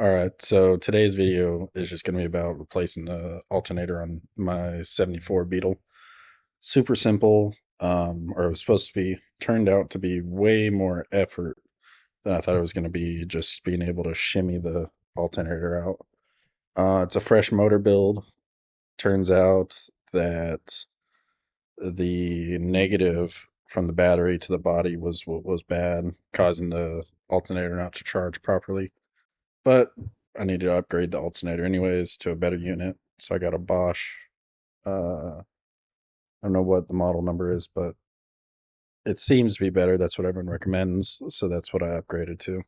Alright, so today's video is just going to be about replacing the alternator on my 74 Beetle. Super simple, or it was supposed to be, turned out to be way more effort than I thought it was going to be, just being able to shimmy the alternator out. It's a fresh motor build. Turns out that the negative from the battery to the body was what was bad, causing the alternator not to charge properly. But I needed to upgrade the alternator anyways to a better unit. So I got a Bosch. I don't know what the model number is, but it seems to be better. That's what everyone recommends. So that's what I upgraded to.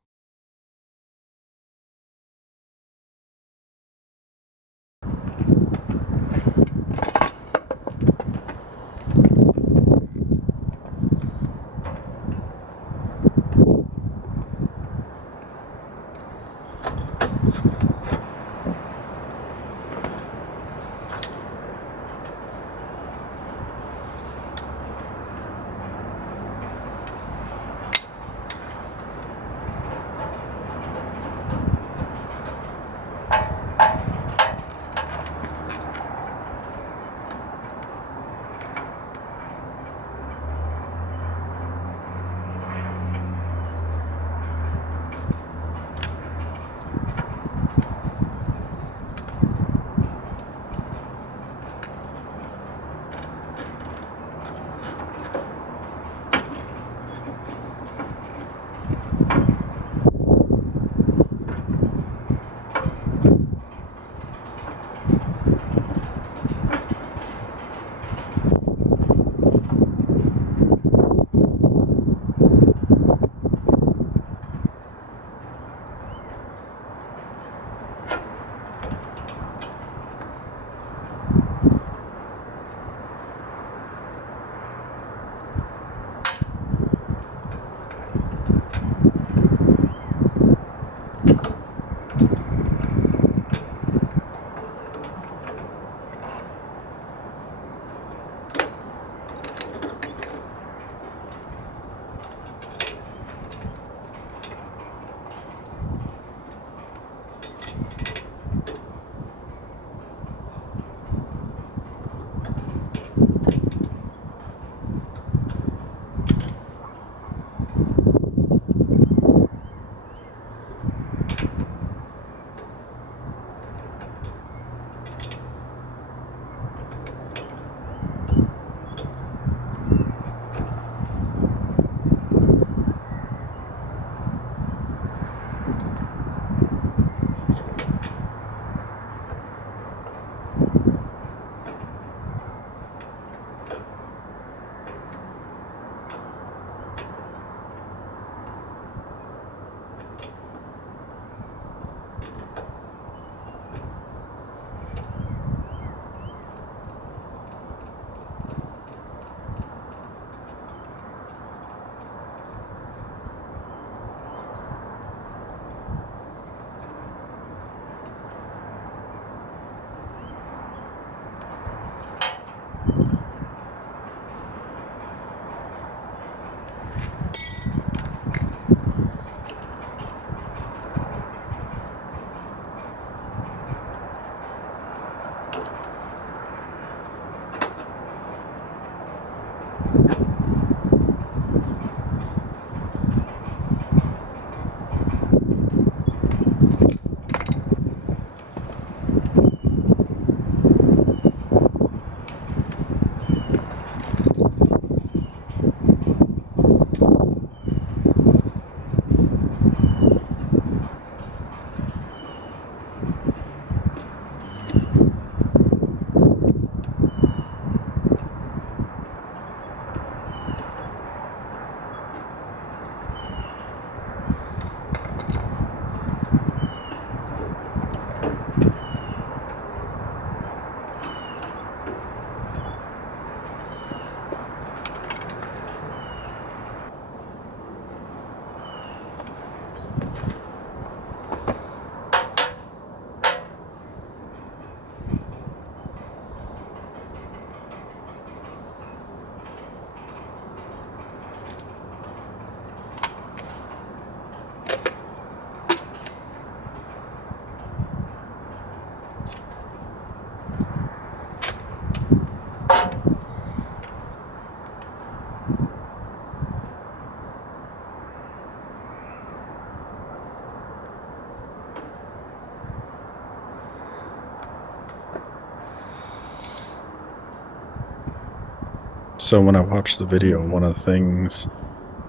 So when I watched the video, one of the things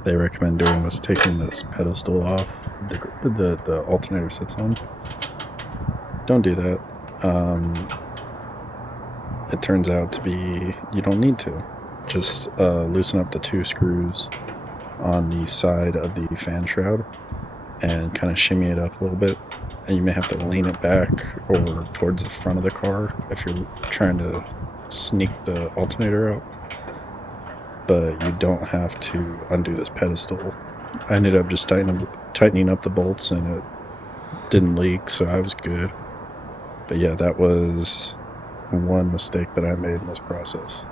they recommend doing was taking this pedestal off the alternator sits on. Don't do that. It turns out to be you don't need to. Just loosen up the 2 screws on the side of the fan shroud and kind of shimmy it up a little bit. And you may have to lean it back or towards the front of the car if you're trying to sneak the alternator out. But you don't have to undo this pedestal. I ended up just tightening up the bolts and it didn't leak, so I was good. But yeah, that was one mistake that I made in this process.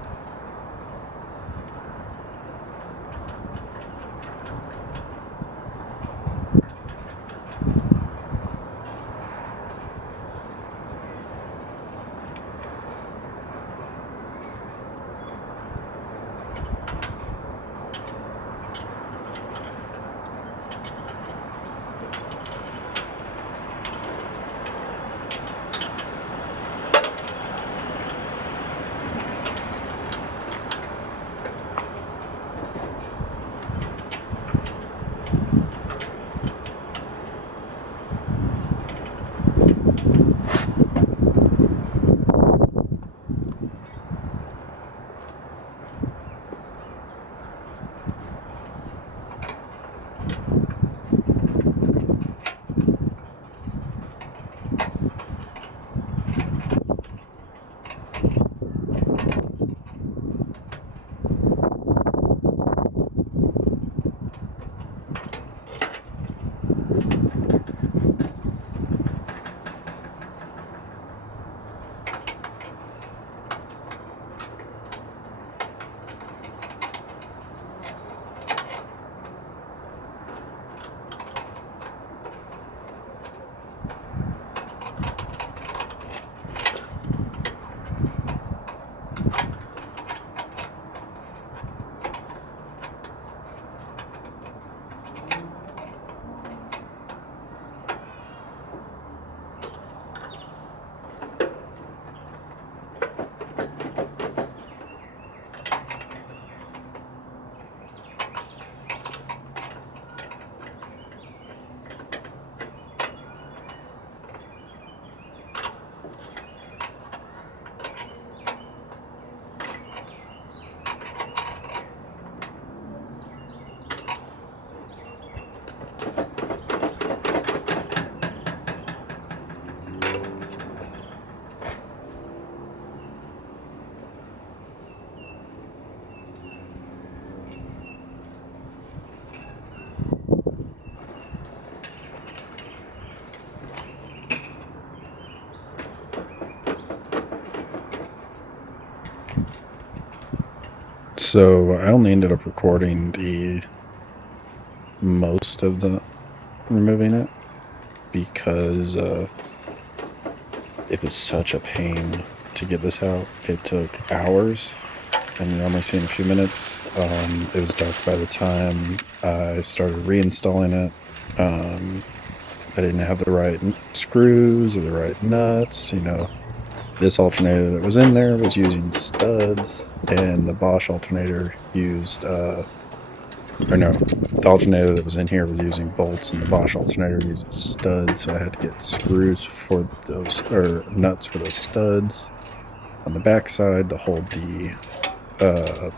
So I only ended up recording the most of the removing it because it was such a pain to get this out. It took hours and you're only seeing a few minutes. It was dark by the time I started reinstalling it. I didn't have the right screws or the right nuts. This alternator that was in there was using studs, and the Bosch alternator used, the alternator that was in here was using bolts, and the Bosch alternator uses studs, so I had to get screws for those, or nuts for those studs on the backside to hold the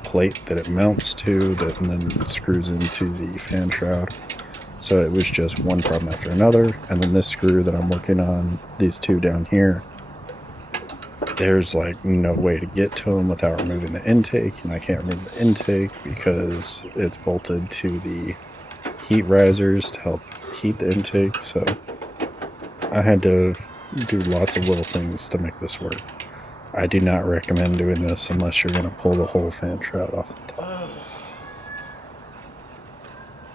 plate that it mounts to, and then screws into the fan shroud. So it was just one problem after another. And then this screw that I'm working on, these 2 down here, there's like no way to get to them without removing the intake, and I can't remove the intake because it's bolted to the heat risers to help heat the intake. So I had to do lots of little things to make this work. I do not recommend doing this unless you're going to pull the whole fan shroud off the